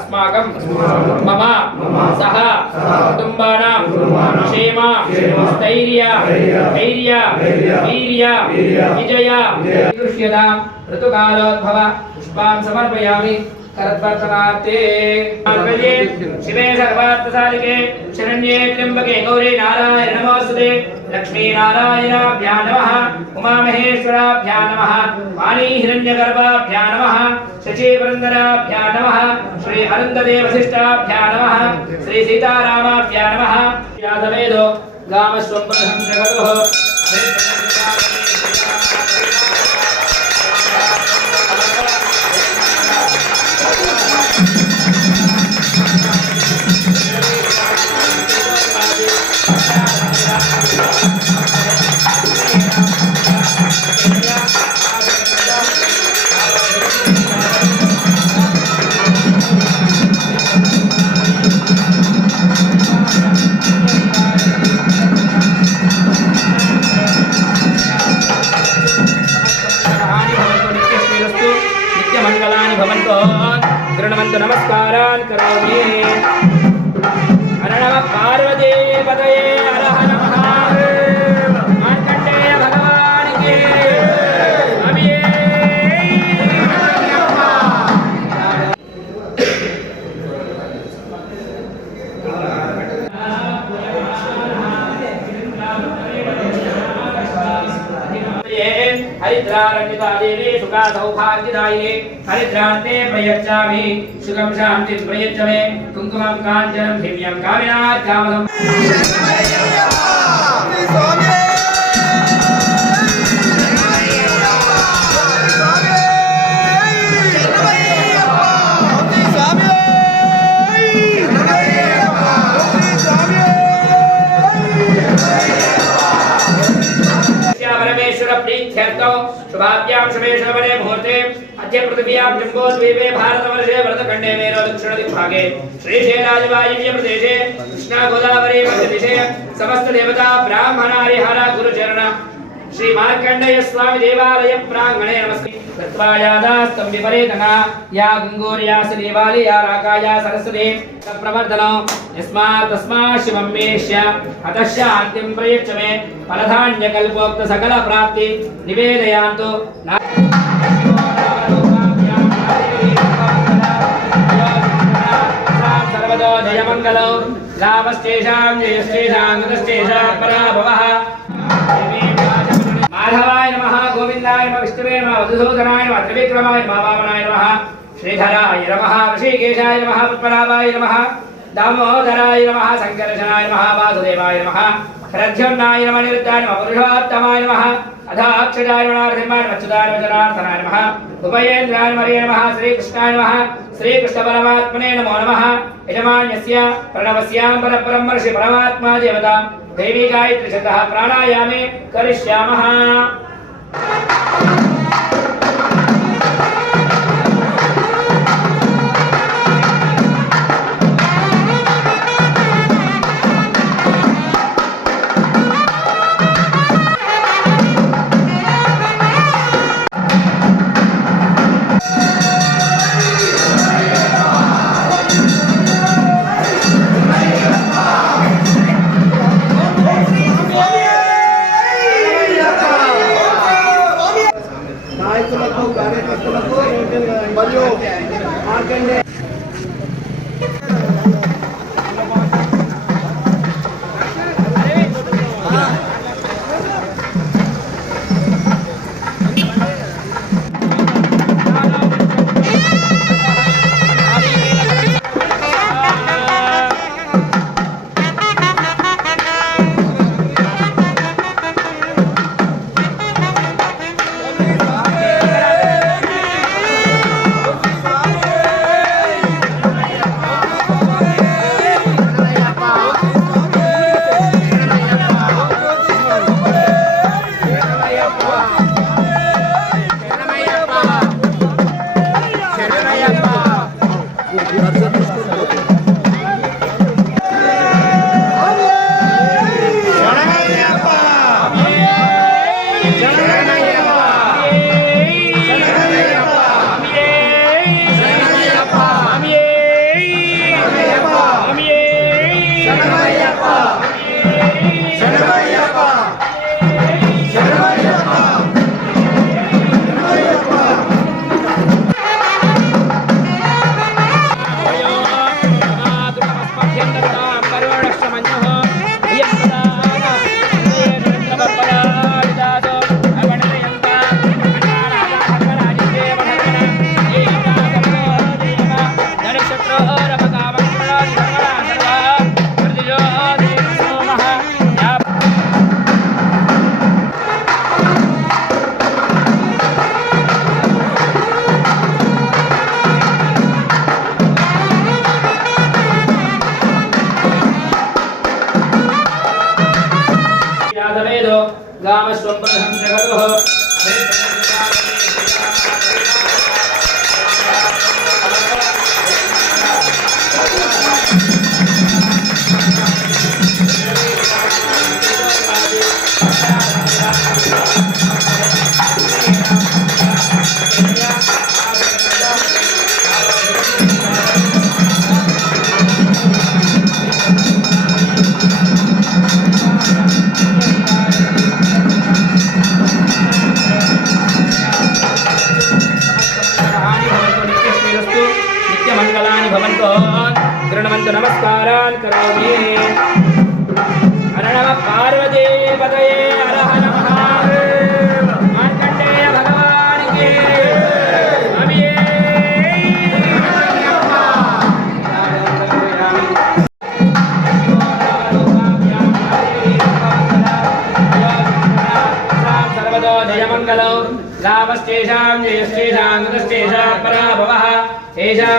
अस्माकं मम सह कुटुंबानां क्षेम स्थैर्य धैर्य वीर्य विजय दृश्यतां ऋतुकालोद्भव पुष्पान् समर्पयामि करत्वर्तनार्थे शिवे सर्वार्थसाधिके शरण्ये त्र्यंबके गौरी नारायण नमोस्तुते लक्ष्मी नारायणाभ्यां नमः उमामहेश्वराभ्यां नमः वाणी हिरण्यगर्भाभ्यां नमः शचीवृन्दराभ्यां नमः श्री अनन्तदेव वसिष्ठाभ्यां नमः श्री सीतारामाभ्यां नमः यादवेदो गामस्वम्बरहं जगतोः नमस्कारान् करोमि हर नमः पार्वती पतये हर नमः मार्कण्डेय भगवान की स्वामी हरिद्रारण्यता देवी सुखा सौभाग्यदायिनी हरिद्रान्ते प्रयच्छामि सुखं शान्तिं प्रयच्छ मे कुङ्कुमं काञ्चनं दिव्यं कामिनात् कामदम् शुभाभ्यां शुभे शोभने मुहूर्ते अद्य पृथिव्यां जम्बोद्वीपे भारतवर्षे भरतखण्डे मेरो दक्षिणदिग्भागे श्रीशैलराजवायव्य प्रदेशे कृष्णा गोदावरी मध्यदिशे समस्त देवता ब्राह्मणारिहर गुरुचरण श्री मार्कण्डेय स्वामी देवालय प्रांगणे नमस्ते कृत्वायादास्तं विपरीतना या गंगोर्यास देवालय या राकाया सरस्वती तत्प्रवर्धनो यस्मात् तस्मात् शिवं मेष्य अतः शान्तिं प्रयच्छ मे फलधान्यकल्पोक्त सकल प्राप्ति निवेदयान्तु सर्वतो जयमङ्गलो लाभश्चेषां जयश्चेषां गतश्चेषां पराभवः माधवाय नमः गोविन्दाय नमः विष्णुवे नमः मधुसूदनाय नमः त्रिविक्रमाय नमः वामनाय नमः श्रीधराय नमः ऋषिकेशाय नमः पद्मनाभाय नमः दामोदराय नमः संकर्षणाय नमः वासुदेवाय नमः प्रद्युम्नाय नमः निरुद्धाय नमः पुरुषोत्तमाय नमः अधाक्षराय नमः नरसिंहाय नमः अच्युताय नमः जनार्दनाय नमः उभयेन्द्राय नमः श्रीकृष्णाय नमः श्रीकृष्णपरमात्मने नमो नमः यजमान्यस्य प्रणवस्यां परब्रह्म ऋषि परमात्मा देवता देवी गायत्री शतः प्राणायामे करिष्यामः गृह्णवन्तु नमस्कारान् करोमि हर नमः पार्वती पतये हर हर महादेव मार्कण्डेय भगवान् की अमिये सर्वतो जयमङ्गलौ लाभस्तेषां जयस्तेषां कृतस्तेषां पराभवः तेषां